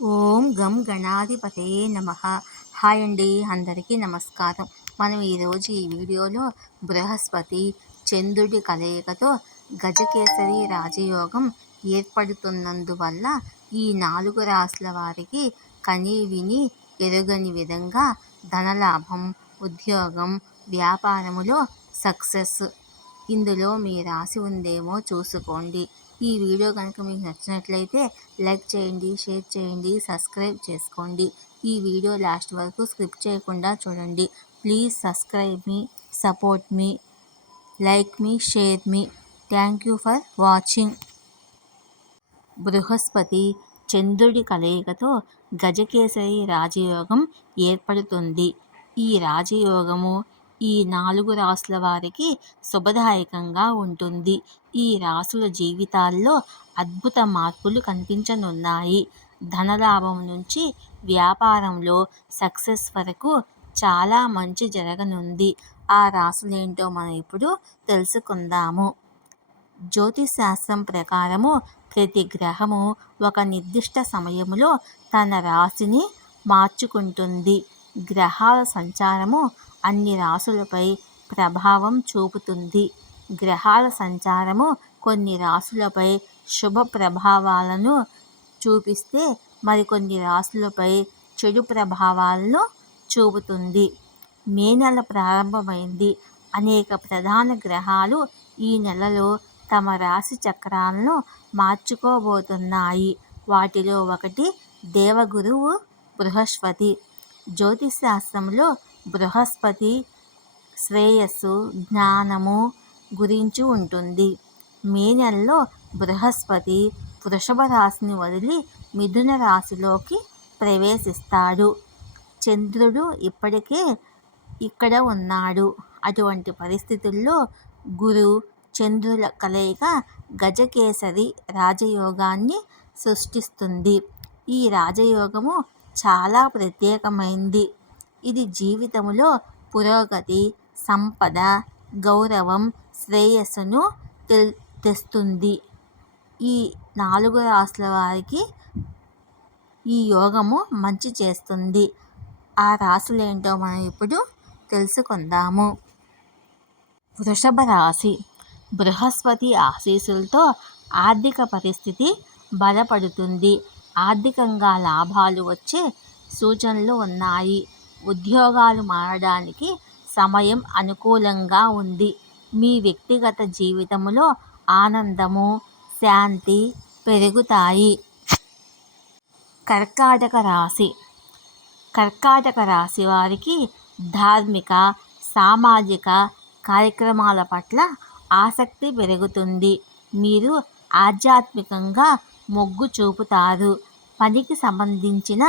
ఓం గం గణాధిపతయే నమః. హాయ్ అండి, అందరికీ నమస్కారం. మనం ఈరోజు ఈ వీడియోలో బృహస్పతి చంద్రుడి కలయికతో గజకేసరి రాజయోగం ఏర్పడుతున్నందువల్ల ఈ 4 రాశుల వారికి కని విని ఎరుగని విధంగా ధనలాభం, ఉద్యోగం, వ్యాపారములో సక్సెస్. ఇందులో మీ రాశి ఉందేమో చూసుకోండి. ఈ వీడియో కనుక మీకు నచ్చినట్లయితే లైక్ చేయండి, షేర్ చేయండి, సబ్స్క్రైబ్ చేసుకోండి. ఈ వీడియో లాస్ట్ వరకు స్కిప్ చేయకుండా చూడండి. Please subscribe me, support me, like me, share me. Thank you for watching. Brihaspati చంద్రుడి కలయికతో గజకేసరి రాజయోగం ఏర్పడుతుంది. ఈ రాజయోగము ఈ 4 రాశుల వారికి శుభదాయకంగా ఉంటుంది. ఈ రాశుల జీవితాల్లో అద్భుత మార్పులు కనిపించనున్నాయి. ధనలాభం నుంచి వ్యాపారంలో సక్సెస్ వరకు చాలా మంచి జరగనుంది. ఆ రాశులేంటో మనం ఇప్పుడు తెలుసుకుందాము. జ్యోతిశాస్త్రం ప్రకారము ప్రతి గ్రహము ఒక నిర్దిష్ట సమయంలో తన రాశిని మార్చుకుంటుంది. గ్రహాల సంచారము అన్ని రాశులపై ప్రభావం చూపుతుంది. గ్రహాల సంచారము కొన్ని రాశులపై శుభ ప్రభావాలను చూపిస్తే మరికొన్ని రాశులపై చెడు ప్రభావాలను చూపుతుంది. మే నెల ప్రారంభమైంది. అనేక ప్రధాన గ్రహాలు ఈ నెలలో తమ రాశి చక్రాలను మార్చుకోబోతున్నాయి. వాటిలో ఒకటి దేవగురువు బృహస్పతి. జ్యోతిశాస్త్రంలో బృహస్పతి శ్రేయస్సు, జ్ఞానము గురించి ఉంటుంది. మే నెలలో బృహస్పతి వృషభ రాశిని వదిలి మిథున రాశిలోకి ప్రవేశిస్తాడు. చంద్రుడు ఇప్పటికే ఇక్కడ ఉన్నాడు. అటువంటి పరిస్థితుల్లో గురు చంద్రుల కలయిక గజకేసరి రాజయోగాన్ని సృష్టిస్తుంది. ఈ రాజయోగము చాలా ప్రత్యేకమైంది. ఇది జీవితంలో పురోగతి, సంపద, గౌరవం, శ్రేయస్సును తెస్తుంది. ఈ 4 రాశుల వారికి ఈ యోగము మంచి చేస్తుంది. ఆ రాశులేంటో మనం ఇప్పుడు తెలుసుకుందాము. వృషభ రాశి. బృహస్పతి ఆశీస్సులతో ఆర్థిక పరిస్థితి బలపడుతుంది. ఆర్థికంగా లాభాలు వచ్చే సూచనలు ఉన్నాయి. ఉద్యోగాలు మారడానికి సమయం అనుకూలంగా ఉంది. మీ వ్యక్తిగత జీవితంలో ఆనందము, శాంతి పెరుగుతాయి. కర్కాటక రాశి. కర్కాటక రాశి వారికి ధార్మిక, సామాజిక కార్యక్రమాల పట్ల ఆసక్తి పెరుగుతుంది. మీరు ఆధ్యాత్మికంగా మొగ్గు చూపుతారు. పనికి సంబంధించిన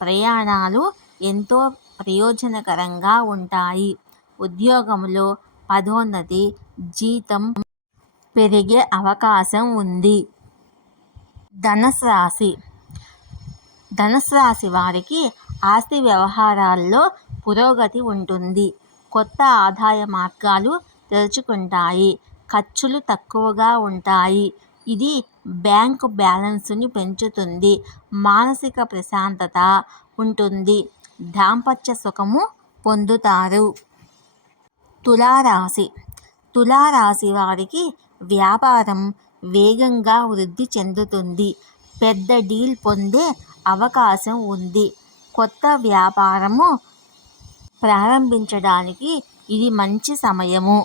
ప్రయాణాలు ఎంతో ప్రయోజనకరంగా ఉంటాయి. ఉద్యోగంలో పదోన్నతి, జీతం పెరిగే అవకాశం ఉంది. ధనుసు రాశి. ధనుసు రాశి వారికి ఆస్తి వ్యవహారాల్లో పురోగతి ఉంటుంది. కొత్త ఆదాయ మార్గాలు తెరుచుకుంటాయి. ఖర్చులు తక్కువగా ఉంటాయి. ఇది బ్యాంకు బ్యాలెన్స్ని పెంచుతుంది. మానసిక ప్రశాంతత ఉంటుంది. దాంపత్య సుఖము పొందుతారు. తులారాశి. తులారాశి వారికి వ్యాపారం వేగంగా వృద్ధి చెందుతుంది. పెద్ద డీల్ పొందే అవకాశం ఉంది. కొత్త వ్యాపారము ప్రారంభించడానికి ఇది మంచి సమయము.